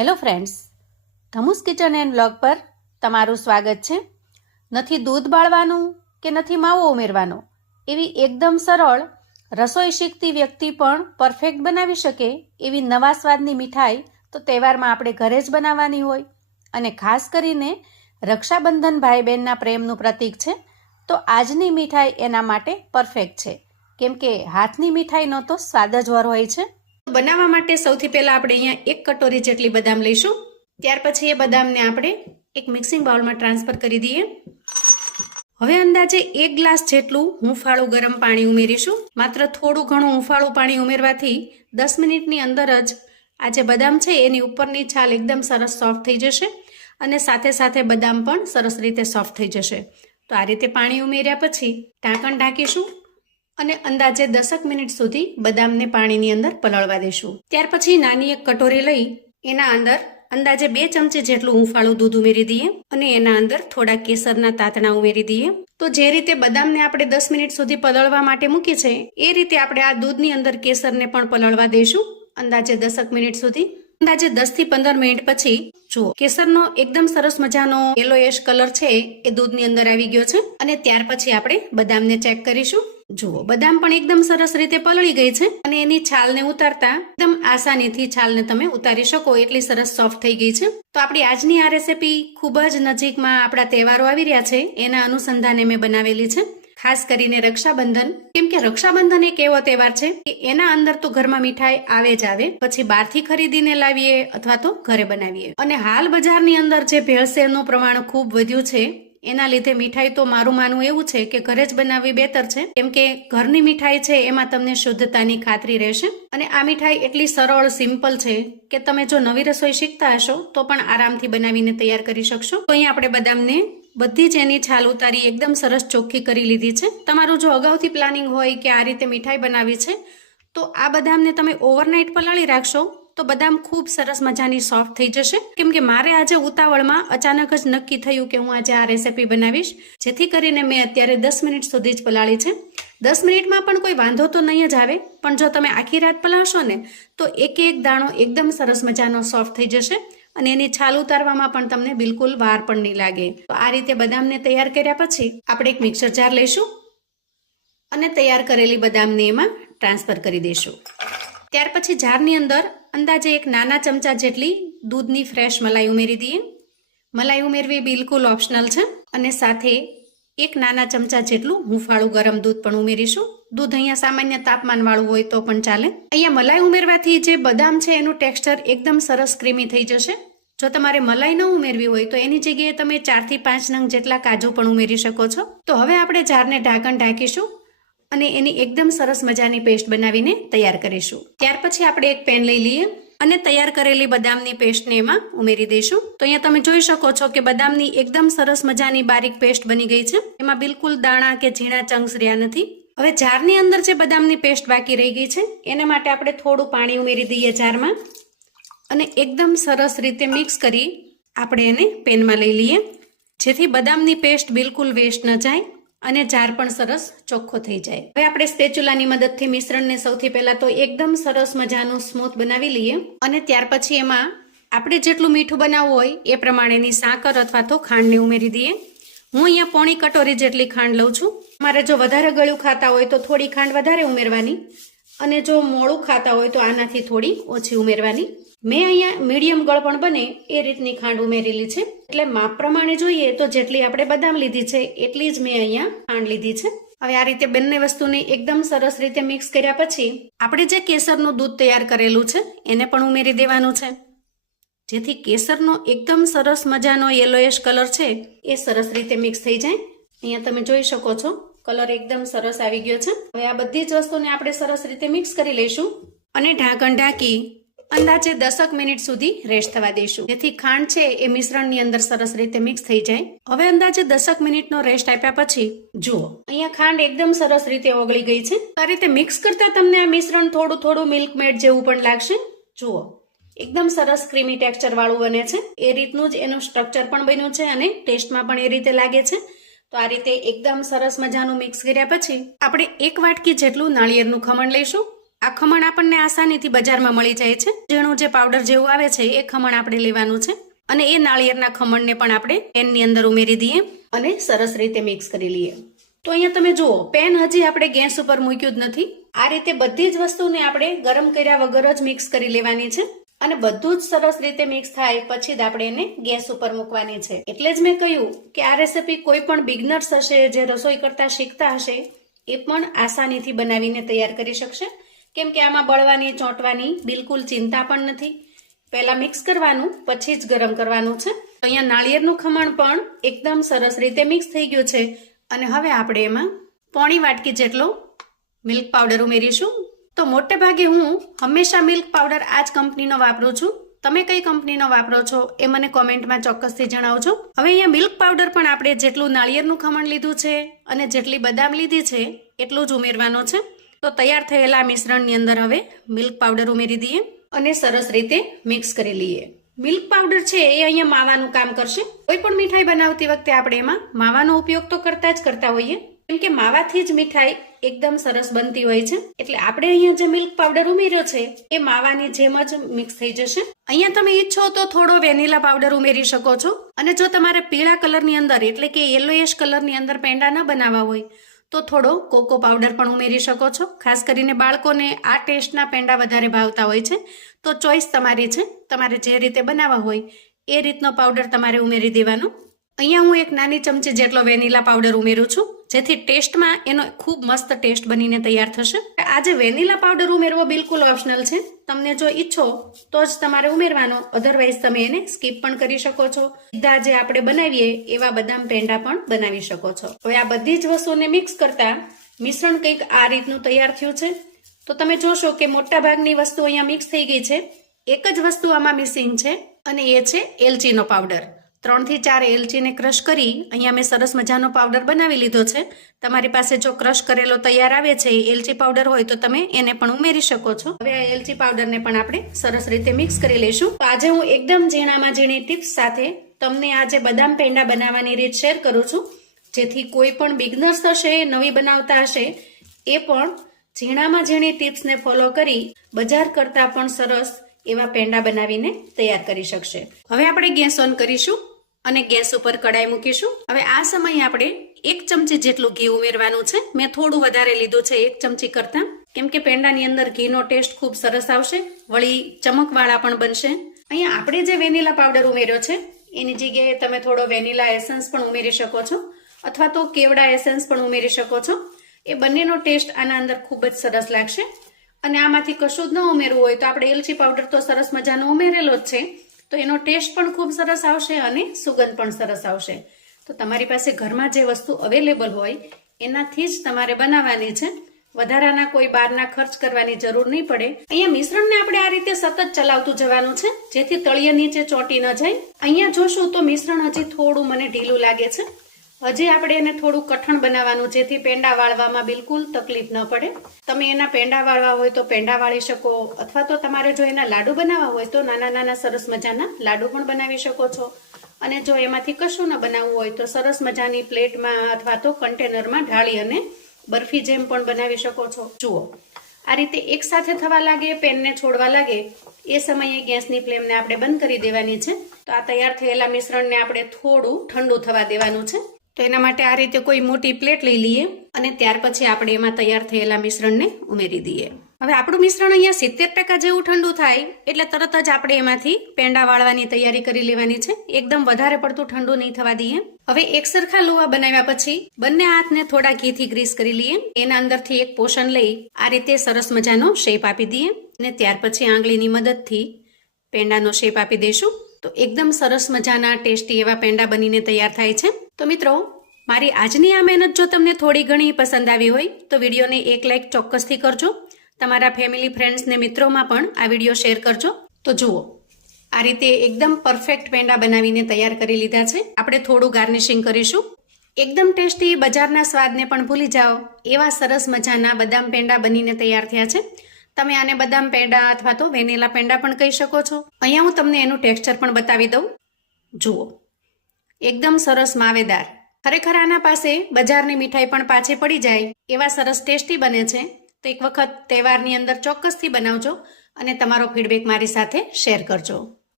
Hello friends, Dhamu's kitchen and blog પર તમારું સ્વાગત છે. નથી દૂધ બાળવાનું કે નથી માવો ઉમેરવાનો, એવી એકદમ સરળ રસોઈ શીખતી વ્યક્તિ પણ પરફેક્ટ બનાવી શકે એવી નવા સ્વાદની મીઠાઈ તો તહેવારમાં આપણે ઘરે જ બનાવવાની હોય અને ખાસ કરીને રક્ષાબંધન ભાઈ બહેનના પ્રેમનું પ્રતીક છે. તો આજની મીઠાઈ એના માટે પરફેક્ટ છે, કેમ કે હાથની મીઠાઈનો તો સ્વાદ જ ઓર હોય છે. બનાવવા માટે સૌથી પહેલા આપણે અહીંયા 1 કટોરી જેટલી બદામ લઈશું. ત્યાર પછી એ બદામને આપણે એક મિક્સિંગ બાઉલમાં ટ્રાન્સફર કરી દઈએ. હવે અંદાજે 1 ગ્લાસ જેટલું હુંફાળું ગરમ પાણી ઉમેરીશું. માત્ર થોડું ઘણું હુંફાળું પાણી ઉમેરવાથી 10 મિનિટની અંદર જ આ જે બદામ છે એની ઉપરની છાલ એકદમ સરસ સોફ્ટ થઈ જશે અને સાથે સાથે બદામ પણ સરસ રીતે સોફ્ટ થઈ જશે. તો આ રીતે પાણી ઉમેર્યા પછી ઢાંકણ ઢાંકીશું અને અંદાજે 10 મિનિટ સુધી બદામને પાણીની અંદર પલળવા દઈશું. ત્યાર પછી નાની એક કટોરી લઈ એના અંદર અંદાજે 2 ચમચી જેટલું હુંફાળું દૂધ ઉમેરી દઈએ અને એના અંદર થોડા કેસરના તાતણા ઉમેરી દઈએ. તો જે રીતે બદામને આપણે 10 મિનિટ સુધી પલળવા માટે મૂકી છે એ રીતે આપણે આ દૂધની અંદર કેસરને પણ પલળવા દઈશું અંદાજે 10 મિનિટ સુધી. અંદાજે 10 થી 15 મિનિટ પછી જુઓ કેસરનો એકદમ સરસ મજાનો યલોઇશ કલર છે એ દૂધની અંદર આવી ગયો છે અને ત્યાર પછી આપણે બદામને ચેક કરીશું. જુઓ બદામ પણ એકદમ સરસ રીતે પલળી ગઈ છે અને એની છાલને ઉતારતા એકદમ આસાનીથી છાલને તમે ઉતારી શકો એટલી સરસ સોફ્ટ થઈ ગઈ છે. તો આપણી આજની આ રેસીપી ખૂબ જ નજીકમાં આપણા તહેવારો આવી રહ્યા છે એના અનુસંધાને મેં બનાવેલી છે, ખાસ કરીને રક્ષાબંધન. કેમ કે રક્ષાબંધન એક એવો તહેવાર છે કે એના અંદર તો ઘરમાં મીઠાઈ આવે જ આવે, પછી બહારથી ખરીદીને લાવીએ અથવા તો ઘરે બનાવીએ. અને હાલ બજારની અંદર જે ભેળસેળનું પ્રમાણ ખૂબ વધ્યું છે એના લીધે મીઠાઈ તો મારું માનવું એવું છે કે ઘરે જ બનાવવી બેતર છે, કેમ કે ઘરની મીઠાઈ છે એમાં તમને શુદ્ધતાની ખાતરી રહેશે. અને આ મીઠાઈ એટલી સરળ સિમ્પલ છે કે તમે જો નવી રસોઈ શીખતા હશો તો પણ આરામથી બનાવીને તૈયાર કરી શકશો. તો અહીંયા આપણે બદામને બધી જ એની છાલ ઉતારી એકદમ સરસ ચોખ્ખી કરી લીધી છે. તમારું જો અગાઉથી પ્લાનિંગ હોય કે આ રીતે મીઠાઈ બનાવી છે તો આ બદામને તમે ઓવરનાઇટ પલાળી રાખશો તો બદામ ખૂબ સરસ મજાની સોફ્ટ થઈ જશે. કેમ કે મારે આજે ઉતાવળમાં અચાનક જ નક્કી થયું કે હું આજે આ રેસીપી બનાવીશ, જેથી કરીને મેં અત્યારે 10 મિનિટ સુધી જ પલાળી છે. 10 મિનિટમાં પણ કોઈ વાંધો તો નહીં જ આવે, પણ જો તમે આખી રાત પલાળશો ને તો એક દાણો એકદમ સરસ મજાનો સોફ્ટ થઈ જશે અને એની છાલ ઉતારવામાં પણ તમને બિલકુલ વાર પણ નહીં લાગે. તો આ રીતે બદામને તૈયાર કર્યા પછી આપણે એક મિક્સર જાર લઈશું અને તૈયાર કરેલી બદામને એમાં ટ્રાન્સફર કરી દઈશું. ત્યાર પછી જારની અંદર અંદાજે એક નાના ચમચા જેટલી દૂધની ફ્રેશ મલાઈ ઉમેરી દઈએ. મલાઈ ઉમેરવી બિલકુલ ઓપ્શનલ છે અને સાથે એક નાના ચમચા જેટલું હુંફાળું ગરમ દૂધ પણ ઉમેરીશું. દૂધ અહીંયા સામાન્ય તાપમાન વાળું હોય તો પણ ચાલે. અહીંયા મલાઈ ઉમેરવાથી જે બદામ છે એનું ટેક્સચર એકદમ સરસ ક્રીમી થઈ જશે. જો તમારે મલાઈ ન ઉમેરવી હોય તો એની જગ્યાએ તમે 4 થી 5 નંગ જેટલા કાજુ પણ ઉમેરી શકો છો. તો હવે આપણે જારને ઢાંકણ ઢાંકીશું અને એની એકદમ સરસ મજાની પેસ્ટ બનાવીને તૈયાર કરીશું. ત્યાર પછી આપણે એક પેન લઈ લઈએ અને તૈયાર કરેલી બદામની પેસ્ટને એમાં ઉમેરી દઈશું. તો અહીંયા તમે જોઈ શકો છો કે બદામની એકદમ સરસ મજાની બારીક પેસ્ટ બની ગઈ છે, એમાં બિલકુલ દાણા કે ઝીણા ચંક્સ રહ્યા નથી. હવે જારની અંદર જે બદામની પેસ્ટ બાકી રહી ગઈ છે એના માટે આપણે થોડું પાણી ઉમેરી દઈએ જારમાં અને એકદમ સરસ રીતે મિક્સ કરી આપણે એને પેનમાં લઈ લઈએ, જેથી બદામની પેસ્ટ બિલકુલ વેસ્ટ ન જાય અને જાર પણ સરસ ચોખ્ખો થઈ જાય. હવે આપણે સ્પેચ્યુલાની મદદથી મિશ્રણને સૌથી પહેલા તો એકદમ સરસ મજાનું સ્મૂથ બનાવી લઈએ અને ત્યાર પછી એમાં આપણે જેટલું મીઠું બનાવવું હોય એ પ્રમાણેની સાકર અથવા તો ખાંડને ઉમેરી દઈએ. હું અહીંયા પોણી કટોરી જેટલી ખાંડ લઉં છું. તમારે જો વધારે ગળ્યું ખાતા હોય તો થોડી ખાંડ વધારે ઉમેરવાની અને જો મોળું ખાતા હોય તો આનાથી થોડી ઓછી ઉમેરવાની. મેં અહીંયા મીડિયમ ગળપણ બને એ રીતની ખાંડ ઉમેરેલી છે, એટલે માપ પ્રમાણે જોઈએ તો જેટલી આપણે બદામ લીધી છે એટલી જ મેં અહીંયા ખાંડ લીધી છે. હવે આ રીતે બંને વસ્તુને એકદમ સરસ રીતે મિક્સ કર્યા પછી આપણે જે કેસરનું દૂધ તૈયાર કરેલું છે એને પણ ઉમેરી દેવાનું છે, જેથી કેસરનો એકદમ સરસ મજાનો યલોઇશ કલર છે એ સરસ રીતે મિક્સ થઈ જાય. અહીંયા તમે જોઈ શકો છો કલર એકદમ સરસ આવી ગયો છે. હવે આ બધી જ વસ્તુને આપણે સરસ રીતે મિક્સ કરી લઈશું અને ઢાંકણ ઢાંકી અંદાજે 10 મિનિટ સુધી રેસ્ટ થવા દઈશું, જેથી ખાંડ છે એ મિશ્રણની અંદર સરસ રીતે મિક્સ થઈ જાય. હવે અંદાજે 10 મિનિટનો રેસ્ટ આપ્યા પછી જુઓ અહીંયા ખાંડ એકદમ સરસ રીતે ઓગળી ગઈ છે. આ રીતે મિક્સ કરતા તમને આ મિશ્રણ થોડું મિલ્ક મેડ જેવું પણ લાગશે. જુઓ એકદમ સરસ ક્રીમી ટેક્સચર વાળું બને છે, એ રીતનું જ એનું સ્ટ્રક્ચર પણ બન્યું છે અને ટેસ્ટમાં પણ એ રીતે લાગે છે. તો આ રીતે એકદમ સરસ મજાનું મિક્સ કર્યા પછી આપણે 1 વાટકી જેટલું નાળિયેરનું ખમણ લઈશું આ ખમણ આપણને આસાનીથી બજારમાં મળી જાય છે. ઝીણું જે પાવડર જેવું આવે છે એ ખમણ આપણે લેવાનું છે અને એ નાળિયેરના ખમણને પણ આપણે પેનની અંદર ઉમેરી દઈએ અને સરસ રીતે મિક્સ કરી લઈએ. તો અહીંયા તમે જુઓ, પેન હજી આપણે ગેસ ઉપર મૂક્યું જ નથી. આ રીતે બધી જ વસ્તુને આપણે ગરમ કર્યા વગર જ મિક્સ કરી લેવાની છે અને બધું જ સરસ રીતે મિક્સ થાય પછી જ આપણે એને ગેસ ઉપર મૂકવાની છે. એટલે જ મેં કહ્યું કે આ રેસીપી કોઈ પણ બિગનર્સ હશે, જે રસોઈ કરતા શીખતા હશે, એ પણ આસાનીથી બનાવીને તૈયાર કરી શકશે. કેમ કે આમાં બળવાની ચોંટવાની બિલકુલ ચિંતા પણ નથી. પહેલા મિક્સ કરવાનું પછી જ ગરમ કરવાનું છે. તો અહીંયા નાળિયેરનું ખમણ પણ એકદમ સરસ રીતે મિક્સ થઈ ગયું છે અને હવે આપણે એમાં પોણી વાટકી જેટલો મિલ્ક પાવડર ઉમેરીશું. તો મોટે ભાગે હું હંમેશા મિલ્ક પાવડર આ જ કંપનીનો વાપરું છું. તમે કઈ કંપનીનો વાપરો છો એ મને કોમેન્ટમાં ચોક્કસથી જણાવજો. હવે અહીંયા મિલ્ક પાવડર પણ આપણે જેટલું નાળિયેરનું ખમણ લીધું છે અને જેટલી બદામ લીધી છે એટલું જ ઉમેરવાનું છે. તો તૈયાર થયેલા મિશ્રણની અંદર હવે મિલ્ક પાવડર ઉમેરી દઈએ અને સરસ રીતે મિક્સ કરી લઈએ. મિલ્ક પાવડર છે એ અહીંયા માવાનું કામ કરશે. કોઈ પણ મીઠાઈ બનાવતી વખતે આપણે એમાં માવાનો ઉપયોગ તો કરતા જ કરતા હોઈએ, કેમ કે માવાથી જ મીઠાઈ એકદમ સરસ બનતી હોય છે. એટલે આપણે અહીંયા જે મિલ્ક પાવડર ઉમેર્યો છે એ માવાની જેમ જ મિક્સ થઈ જશે. અહીંયા તમે ઈચ્છો તો થોડો વેનીલા પાવડર ઉમેરી શકો છો અને જો તમારે પીળા કલરની અંદર એટલે કે યલોઇશ કલરની અંદર પેંડા ન બનાવવા હોય તો થોડો કોકો પાવડર પણ ઉમેરી શકો છો. ખાસ કરીને બાળકોને આ ટેસ્ટના પેંડા વધારે ભાવતા હોય છે, તો ચોઈસ તમારી છે. તમારે જે રીતે બનાવવા હોય એ રીતનો પાવડર તમારે ઉમેરી દેવાનો. અહીંયા હું એક નાની ચમચી જેટલો વેનીલા પાવડર ઉમેરું છું, જેથી ટેસ્ટમાં એનો ખૂબ મસ્ત ટેસ્ટ બનીને તૈયાર થશે. આજે વેનીલા પાવડર ઉમેરવો બિલકુલ ઓપ્શનલ છે. તમને જો ઈચ્છો તો જ તમારે ઉમેરવાનો, અધરવાઇઝ તમે એને સ્કીપ પણ કરી શકો છો. સીધા જે આપણે બનાવીએ એવા બદામ પેંડા પણ બનાવી શકો છો. હવે આ બધી જ વસ્તુને મિક્સ કરતા મિશ્રણ કંઈક આ રીતનું તૈયાર થયું છે. તો તમે જોશો કે મોટા ભાગની વસ્તુ અહીંયા મિક્સ થઈ ગઈ છે. એક જ વસ્તુ આમાં મિસિંગ છે અને એ છે એલચીનો પાવડર. 3 થી 4 એલચીને ક્રશ કરી અહીંયા મેં સરસ મજાનો પાવડર બનાવી લીધો છે. તમારી પાસે જો ક્રશ કરેલો તૈયાર આવે છે એલચી પાવડર હોય તો તમે એને પણ ઉમેરી શકો છો. હવે આ એલચી પાવડરને પણ આપણે સરસ રીતે મિક્સ કરી લઈશું. તો આજે હું એકદમ ઝીણામાં ઝીણી ટિપ્સ સાથે તમને આજે બદામ પેંડા બનાવવાની રીત શેર કરું છું, જેથી કોઈ પણ બિગનર્સ હશે, નવી બનાવતા હશે, એ પણ ઝીણામાં ઝીણી ટિપ્સને ફોલો કરી બજાર કરતા પણ સરસ એવા પેંડા બનાવીને તૈયાર કરી શકશે. હવે આપણે ગેસ ઓન કરીશું અને ગેસ ઉપર કડાઈ મૂકીશું. હવે આ સમયે આપણે 1 ચમચી જેટલું ઘી ઉમેરવાનું છે. મેં થોડું વધારે લીધું છે 1 ચમચી કરતા, કેમ કે પેંડાની અંદર ઘીનો ટેસ્ટ ખૂબ સરસ આવશે, વળી ચમકવાળા પણ બનશે. અહીંયા આપણે જે વેનીલા પાવડર ઉમેર્યો છે એની જગ્યાએ તમે થોડો વેનીલા એસન્સ પણ ઉમેરી શકો છો અથવા તો કેવડા એસન્સ પણ ઉમેરી શકો છો. એ બંનેનો ટેસ્ટ આના અંદર ખૂબ જ સરસ લાગશે. અને આમાંથી કશું જ ન ઉમેરવું હોય તો આપણે એલચી પાવડર તો સરસ મજાનો ઉમેરેલો જ છે, તો એનો ટેસ્ટ પણ ખૂબ સરસ આવશે અને સુગંધ પણ સરસ આવશે. તો તમારી પાસે ઘરમાં જે વસ્તુ અવેલેબલ હોય એનાથી જ તમારે બનાવવાની છે. વધારાના કોઈ બહારના ખર્ચ કરવાની જરૂર નહીં પડે. અહીંયા મિશ્રણને આપણે આ રીતે સતત ચલાવતું જવાનું છે, જેથી તળિયે નીચે ચોંટી ન જાય. અહીંયા જોશું તો મિશ્રણ હજી થોડું મને ઢીલું લાગે છે. હજી આપણે એને થોડું કઠણ બનાવવાનું, જેથી પેંડા વાળવામાં બિલકુલ તકલીફ ન પડે. તમે એના પેંડા વાળવા હોય તો પેંડા વાળી શકો, અથવા તો તમારે જો એના લાડુ બનાવવા હોય તો નાના નાના સરસ મજાના લાડુ પણ બનાવી શકો છો. અને જો એમાંથી કશું ન બનાવવું હોય તો સરસ મજાની પ્લેટમાં અથવા તો કન્ટેનરમાં ઢાળી અને બરફી જેમ પણ બનાવી શકો છો. જુઓ, આ રીતે એક સાથે થવા લાગે, પેનને છોડવા લાગે, એ સમયે ગેસની ફ્લેમને આપણે બંધ કરી દેવાની છે. તો આ તૈયાર થયેલા મિશ્રણને આપણે થોડું ઠંડુ થવા દેવાનું છે. તો એના માટે આ રીતે કોઈ મોટી પ્લેટ લઈ લઈએ અને ત્યાર પછી આપણે એમાં તૈયાર થયેલા મિશ્રણને ઉમેરી દઈએ. હવે આપણું મિશ્રણ અહીંયા 70% જેવું ઠંડુ થાય એટલે તરત જ આપણે એમાંથી પેંડા વાળવાની તૈયારી કરી લેવાની છે. એકદમ વધારે પડતું ઠંડુ નહીં થવા દઈએ. હવે એક સરખા લોવા બનાવ્યા પછી બંને હાથને થોડા ઘીથી ગ્રીસ કરી લઈએ. એના અંદરથી એક પોષણ લઈ આ રીતે સરસ મજાનો શેપ આપી દઈએ અને ત્યાર પછી આંગળીની મદદથી પેંડાનો શેપ આપી દઈશું. તો એકદમ સરસ મજાના ટેસ્ટી એવા પેંડા બનીને તૈયાર થાય છે. તો મિત્રો, મારી આજની આ મહેનત જો તમને થોડી ઘણી પસંદ આવી હોય તો વિડીયોને એક લાઇક ચોક્કસથી કરજો. તમારા ફેમિલી, ફ્રેન્ડ્સ ને મિત્રોમાં પણ આ વિડીયો શેર કરજો. તો જુઓ, આ રીતે એકદમ પરફેક્ટ પેંડા બનાવીને તૈયાર કરી લીધા છે. આપણે થોડું ગાર્નિશિંગ કરીશું. એકદમ ટેસ્ટી, બજારના સ્વાદને પણ ભૂલી જાઓ એવા સરસ મજાના બદામ પેંડા બનીને તૈયાર થયા છે. તમે આને બદામ પેંડા અથવા તો વેનીલા પેંડા પણ કહી શકો છો. અહીંયા હું તમને એનું ટેક્સચર પણ બતાવી દઉં. જુઓ, એકદમ સરસ માવેદાર. ખરેખર આના પાસે બજારની મીઠાઈ પણ પાછી પડી જાય એવા સરસ ટેસ્ટી બને છે. તો એક વખત તહેવારની અંદર ચોક્કસથી બનાવજો અને તમારો ફીડબેક મારી સાથે શેર કરજો.